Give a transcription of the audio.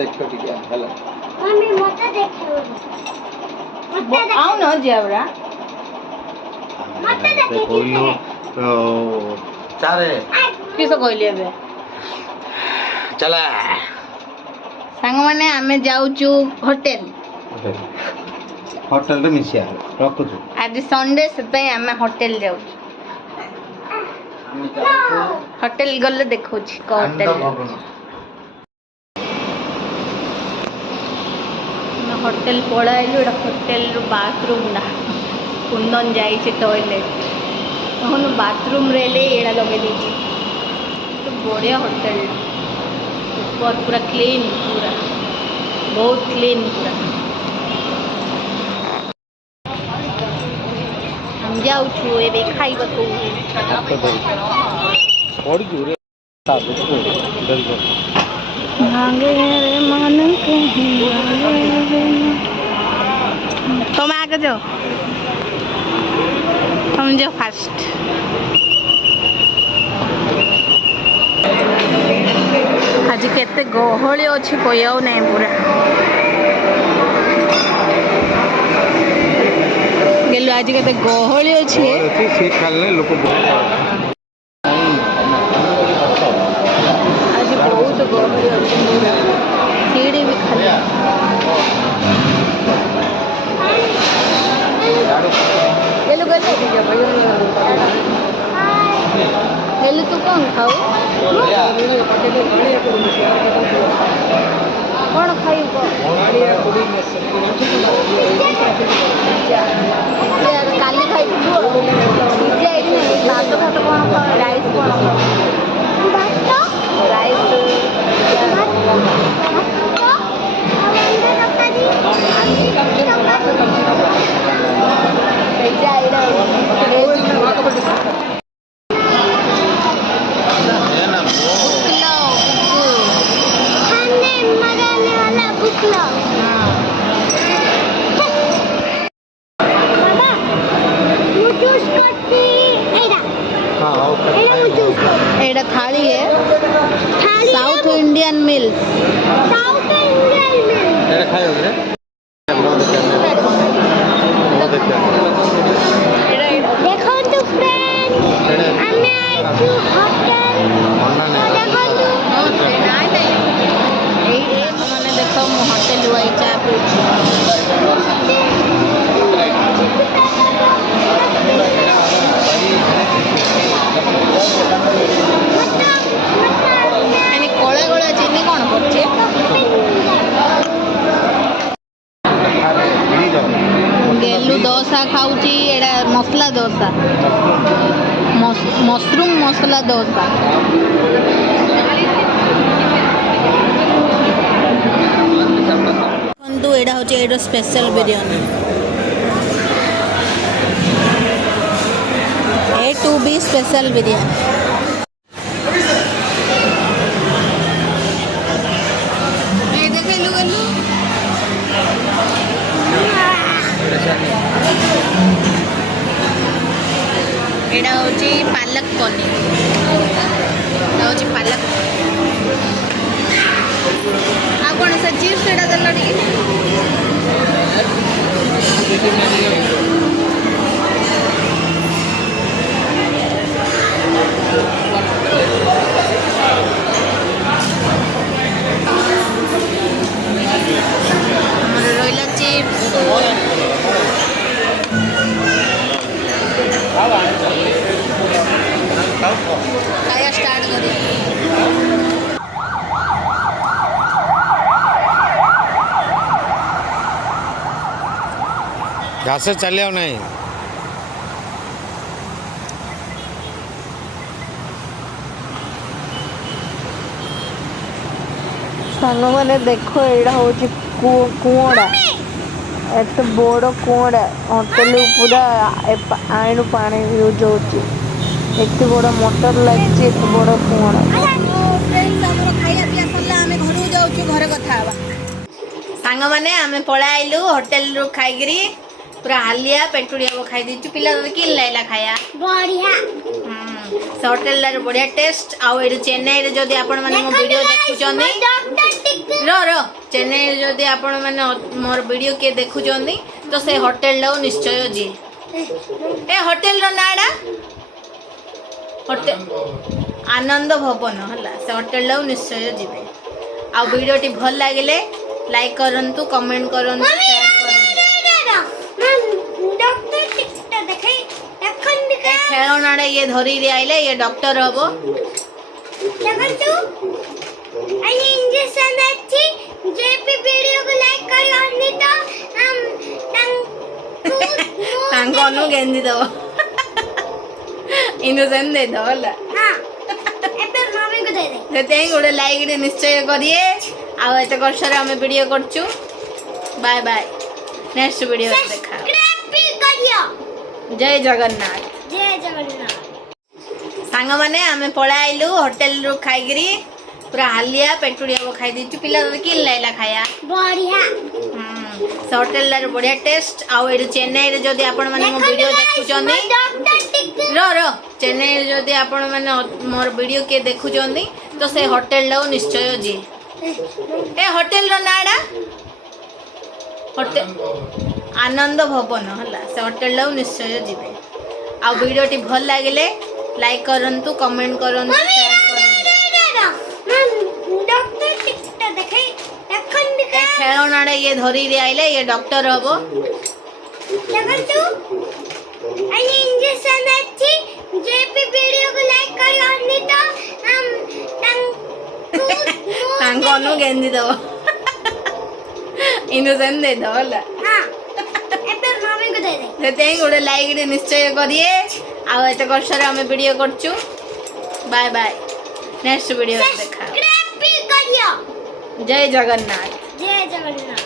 देखो ठीक है हेलो मम्मी मत देखो आओ न जेवरा मत देखो कोइलो चारे किस कहली एबे चला सांग माने आमे जाउचू होटल होटल रे मिसिया रखु छु आज संडे से पे आमे होटल जाउ होटल गले देखौ छी को होटल होटल पळाइलु एटा होटल रो बाथरूम ना कुंदन जाई छे टॉयलेट ओहन बाथरूम रे ले एड़ा लगे दी तो बढ़िया होटल ऊपर पूरा क्लीन पूरा बहुत क्लीन पूरा हम जाऊ छु एबे खाइबा को बड़ी दूर ता देखो जल्दी मांगे रे मन कहीं तुम आगे जाओ तुम जाओ फास्ट आज केते गहली अच्छी कहू ना पूरा गेलु आज केते गहली अच्छी सीट खाले लोक आज बहुत गहली अच्छी सीढ़ी भी खाली गेलु गले गेलु तू कौन खाऊ कौन खाई काली खाई भात फात कौन खाओ राइस कौन खाओ राइस एड़ा थाली है साउथ इंडियन मिल तेरे खाए हो रे देखो तो फ्रेंड हमें आई टू होटल देखो तो मैंने देखो होटल वाई चा कला गला चीनी कौन पड़े गेलु डोसा खाऊची एड़ा मसला डोसा मशरूम मसला डोसा एड़ा होचे एडो special biryani A2B special biryani एड़ा होची पालक पनीर एड़ा होची पालक आ कोन से चिप्स एड़ा दलडी हमर रोइला चिप्स खाया स्टार्ट करी घास चलिया नहीं सानो मैंने देखो एड़ा होची कुआड़ा एते बड़ कुआड़ा होटल पूरा आइनु पानी यूज होची एते बड़ मोटर लागछि एते बड़ कुआड़ा फ्रेंड्स हमरो खाइया पिया सरला हमें घरु जाउछु घरे कथा हवा सांग माने हमें पळा आइलु होटल रु खाइगिरी पूरा हालिया पेटुड़िया को खाई दीचु पिला कि लाइला खाया बढ़िया से होटल बढ़िया टेस्ट आउ चेन्नई रे जदि आपण माने मो वीडियो देखु चंदी रो चेन्नई जदि आपण मैंने मोर वीडियो किए देखुचंदी तो से होटल लो निश्चय जी ए होटल रो नाडा होटल आनंद भवन हला से होटल लो निश्चय जीवे आ वीडियो टी भल लागिले लाइक करंतु कमेंट करंतु शेयर करंतु डॉक्टर टिकट देखाई এখন ए खेलनाडे ये धरी रे आइले ये डॉक्टर हबो देखंतु आई इंजेक्शन अच्छी जेपी वीडियो को लाइक करियो नहीं तो हम तांको गेंदी दो इंजेक्शन दे दो हला हां एबे मम्मी को दे दे ते गोटे लाइक रे निश्चय करिए आ एते कर्षर हम वीडियो करछु बाय बाय नेक्स्ट वीडियो देखा सब्सक्राइब भी करियो जय जगन्नाथ जय जगन्नाथ सांग माने आमे पळा आइलु होटल रु खाइगिरी पूरा हालिया पेटुडिया को खाइ दिचु पिला कि लाइला खाया बढ़िया से होटल ला बढ़िया टेस्ट आ एडु चेन्नई रे जदी आपण माने मो वीडियो देखुचंदी डॉक्टर टिकट रो चेन्नई रे जदी आपण माने मोर वीडियो के देखुचंदी तो से होटल लो निश्चय जी ए होटल रो नाडा होटल आनंद भवन हला से होटल लो निश्चय जीवे आ वीडियो टी भल लागिले लाइक करंतु कमेंट करंतु शेयर करंतु डॉक्टर टिकट देखाई এখন ए खेलनाडे ये धरी रे आइले ये डॉक्टर हबो देखंतु आई इंजेक्शन अच्छी जेपी वीडियो को लाइक करियो नहीं तो हम तांको गेंदी दो इंजेक्शन दे दो हला हां एबे मम्मी को दे दे ते गोटे लाइक रे निश्चय करिए आ एते कर्षर हम वीडियो करछु बाय बाय नेक्स्ट वीडियो देखा सब्सक्राइब भी करियो जय जगन्नाथ जय जगन्नाथ